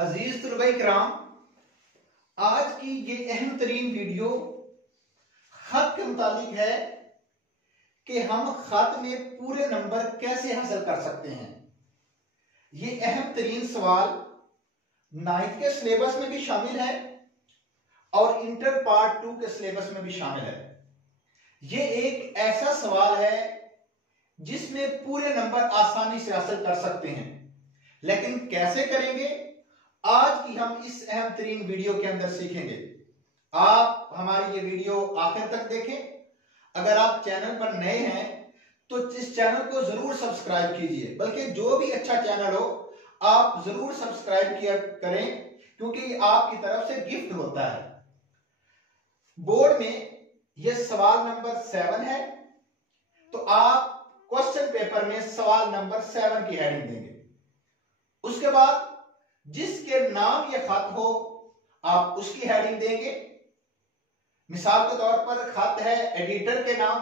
अजीज तलबा किराम, आज की ये अहम तरीन वीडियो खत के मुतालिक है कि हम खत में पूरे नंबर कैसे हासिल कर सकते हैं। ये अहम तरीन सवाल 9th के सिलेबस में भी शामिल है और इंटर पार्ट 2 के सिलेबस में भी शामिल है। ये एक ऐसा सवाल है जिसमें पूरे नंबर आसानी से हासिल कर सकते हैं, लेकिन कैसे करेंगे आज की हम इस अहम तरीन वीडियो के अंदर सीखेंगे। आप हमारी ये वीडियो आखिर तक देखें। अगर आप चैनल पर नए हैं तो इस चैनल को जरूर सब्सक्राइब कीजिए, बल्कि जो भी अच्छा चैनल हो आप जरूर सब्सक्राइब किया करें, क्योंकि आपकी तरफ से गिफ्ट होता है। बोर्ड में यह सवाल नंबर 7 है, तो आप क्वेश्चन पेपर में सवाल नंबर 7 की हेडिंग देंगे। उसके बाद जिसके नाम यह खत हो आप उसकी हेडिंग देंगे। मिसाल के तौर पर खत है एडिटर के नाम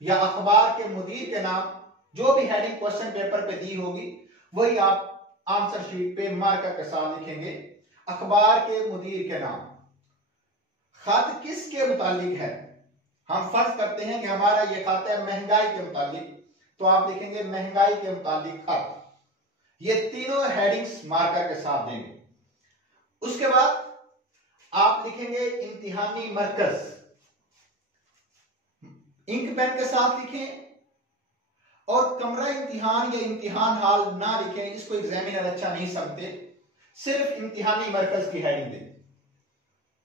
या अखबार के मुदीर के नाम, जो भी हेडिंग क्वेश्चन पेपर पे दी होगी वही आप आंसर शीट पे मार्कर के साथ लिखेंगे। अखबार के मुदीर के नाम। खत किसके मुतालिक है? हम फर्ज करते हैं कि हमारा यह खत है महंगाई के मुतालिक, तो आप लिखेंगे महंगाई के मुतालिक खत। ये तीनों हेडिंग्स मार्कर के साथ देंगे। उसके बाद आप लिखेंगे इम्तिहानी मरकज। इंक पेन के साथ लिखें और कमरा इम्तिहान या इम्तिहान हाल ना लिखें, इसको एग्जामिनर अच्छा नहीं समझते। सिर्फ इम्तिहानी मरकज की हेडिंग दें।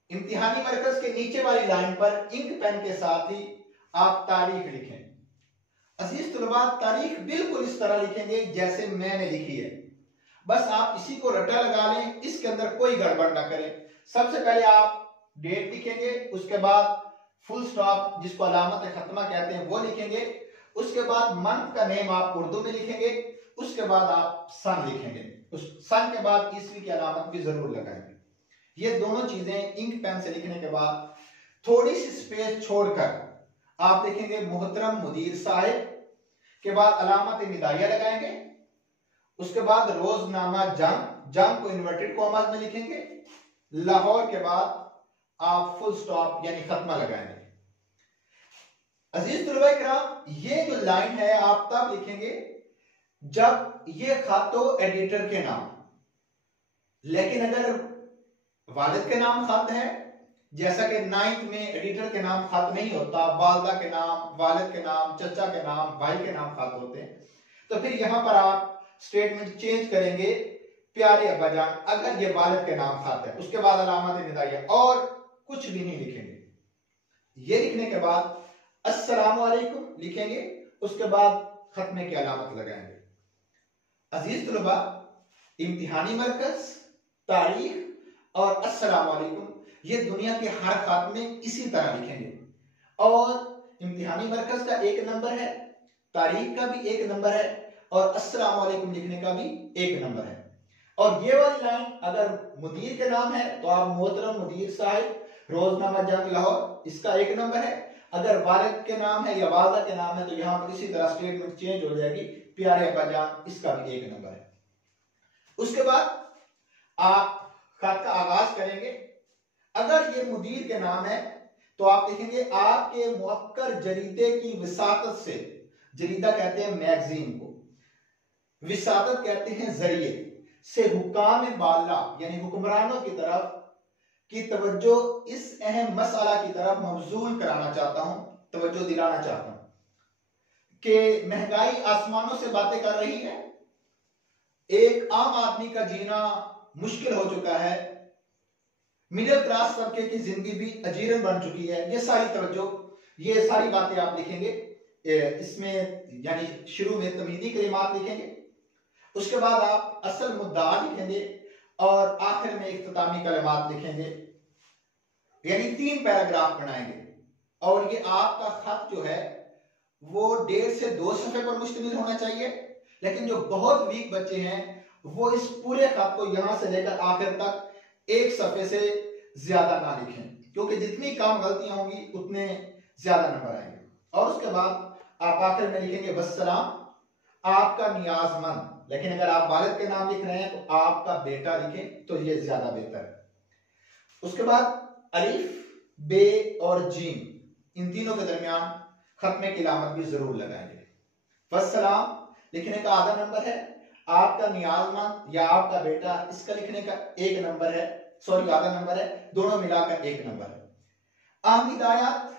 इम्तिहानी मरकज के नीचे वाली लाइन पर इंक पेन के साथ ही आप तारीख लिखें। अजीज तलबा, तारीख बिल्कुल इस तरह लिखेंगे जैसे मैंने लिखी है, बस आप इसी को रटा लगा लें, इसके अंदर कोई गड़बड़ ना करें। सबसे पहले आप डेट लिखेंगे, उसके बाद फुल स्टॉप जिसको अलामत खत्मा कहते हैं वो लिखेंगे, उसके बाद मंथ का नेम आप उर्दू में लिखेंगे, उसके बाद आप सन लिखेंगे, उस सन के बाद ईस्वी की अलामत भी जरूर लगाएंगे। ये दोनों चीजें इंक पेन से लिखने के बाद थोड़ी सी स्पेस छोड़कर आप लिखेंगे मोहतरम मुदीर साहिब, के बाद अलामत निदाइया लगाएंगे, उसके बाद रोजनामा जंग को इन्वर्टेड कॉमास में लिखेंगे, लाहौर के बाद आप फुल स्टॉप यानी खत्मा लगाएंगे। अजीज तलबा किराम, ये जो लाइन है आप तब लिखेंगे जब ये खत हो एडिटर के नाम। लेकिन अगर वालिद के नाम खत है, जैसा कि 9th में एडिटर के नाम खत नहीं होता, वालदा के नाम, वालिद के नाम, चचा के नाम, भाई के नाम खत होते हैं, तो फिर यहां पर आप स्टेटमेंट चेंज करेंगे प्यारे अब्बाजान, अगर ये वालिद के नाम खत है, उसके बाद अलामत निदाइया और कुछ भी नहीं लिखेंगे। ये लिखने के बाद अस्सलाम वालेकुम लिखेंगे, उसके बाद खत्मे की अलामत लगाएंगे। अजीज तलबा, इम्तिहानी मरकज, तारीख और अस्सलाम वालेकुम ये दुनिया के हर खत में इसी तरह लिखेंगे। और इम्तिहानी मरकज का 1 नंबर है, तारीख का भी 1 नंबर है और अस्सलाम वालेकुम लिखने का भी 1 नंबर है। और ये वाली लाइन अगर मुदीर के नाम है तो आप मोहतरम मुदीर साहिब रोजनामा जंग लाहौर, इसका 1 नंबर है। अगर वालिद के नाम है या वालदा के नाम है तो यहां पर इसी तरह स्टेटमेंट चेंज हो जाएगी, प्यारे अब्बाजान, इसका भी 1 नंबर है। उसके बाद आप खत का आगाज करेंगे। अगर ये मुदीर के नाम है तो आप लिखेंगे आपके मुअक्कर जरीदे की विसातत से, जरीदा कहते हैं मैगजीन को, विसातत कहते हैं जरिए से, हुकाम बाला यानी हुक्मरानों की तरफ की तवज्जो इस अहम मसला की तरफ मबजूल कराना चाहता हूं, तवज्जो दिलाना चाहता हूं कि महंगाई आसमानों से बातें कर रही है, एक आम आदमी का जीना मुश्किल हो चुका है, मिडिल क्लास तबके की जिंदगी भी अजीरन बन चुकी है। ये सारी तवज्जो, ये सारी बातें आप लिखेंगे। इसमें यानी शुरू में तमहीदी कलिमात लिखेंगे, उसके बाद आप असल मुद्दा लिखेंगे और आखिर में इख्तितामी कलिमात लिखेंगे, यानी 3 पैराग्राफ बनाएंगे। और ये आपका खत जो है वो 1.5 से 2 सफ़े पर मुश्तमिल होना चाहिए, लेकिन जो बहुत वीक बच्चे हैं वो इस पूरे खत को यहां से लेकर आखिर तक 1 सफ़े से ज्यादा ना लिखें, क्योंकि जितनी कम गलतियां होंगी उतने ज्यादा नंबर आएंगे। और उसके बाद आप आखिर में लिखेंगे वस्सलाम, आपका नियाजमंद, लेकिन अगर आप वालिद के नाम लिख रहे हैं तो आपका बेटा लिखें तो ये ज्यादा बेहतर है। उसके बाद अलिफ, बे और जीम, इन तीनों के दरमियान खत्मे की अलामत भी जरूर लगाएंगे। वस्सलाम लिखने का आधा नंबर है, आपका नियाजमंद या आपका बेटा इसका लिखने का 1 नंबर है, सॉरी आधा नंबर है, दोनों मिलाकर 1 नंबर है। अहम हिदायत,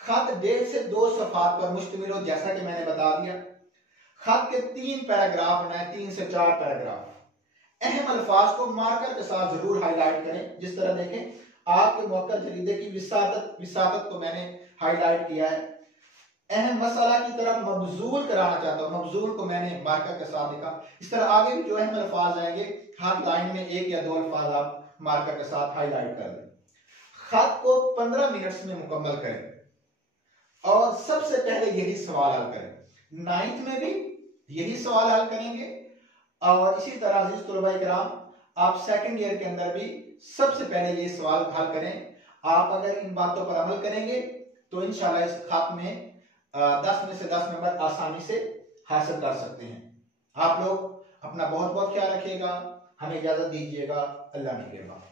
खत 1.5 से 2 सफात पर मुश्तमिल हो, जैसा कि मैंने बता दिया। खत के 3 पैराग्राफ बनाए, 3 से 4 पैराग्राफ। अहम अल्फाज को मार्कर के साथ जरूर हाईलाइट करें। जिस तरह देखें आपके मुवक्कल जरीदे की विसातत को मैंने हाईलाइट किया है। अहम मसला की तरफ मबजूल कराना चाहता हूं, मबजूल को मैंने मार्कर के साथ लिखा। इस तरह आगे भी जो अहम अल्फाज आएंगे हर लाइन में 1 या 2 अल्फाज आप मार्कर के साथ हाईलाइट कर दें। खत को 15 मिनट्स में मुकम्मल करें और सबसे पहले यही सवाल हल करें। 9th में भी यही सवाल हल करेंगे और इसी तरह अजीज तलबा इकराम आप 2nd ईयर के अंदर भी सबसे पहले ये सवाल हल करें। आप अगर इन बातों पर अमल करेंगे तो इंशाल्लाह इस खत में 10 में से 10 नंबर आसानी से हासिल कर सकते हैं। आप लोग अपना बहुत बहुत ख्याल रखिएगा, हमें इजाजत दीजिएगा। अल्लाह निगहबान।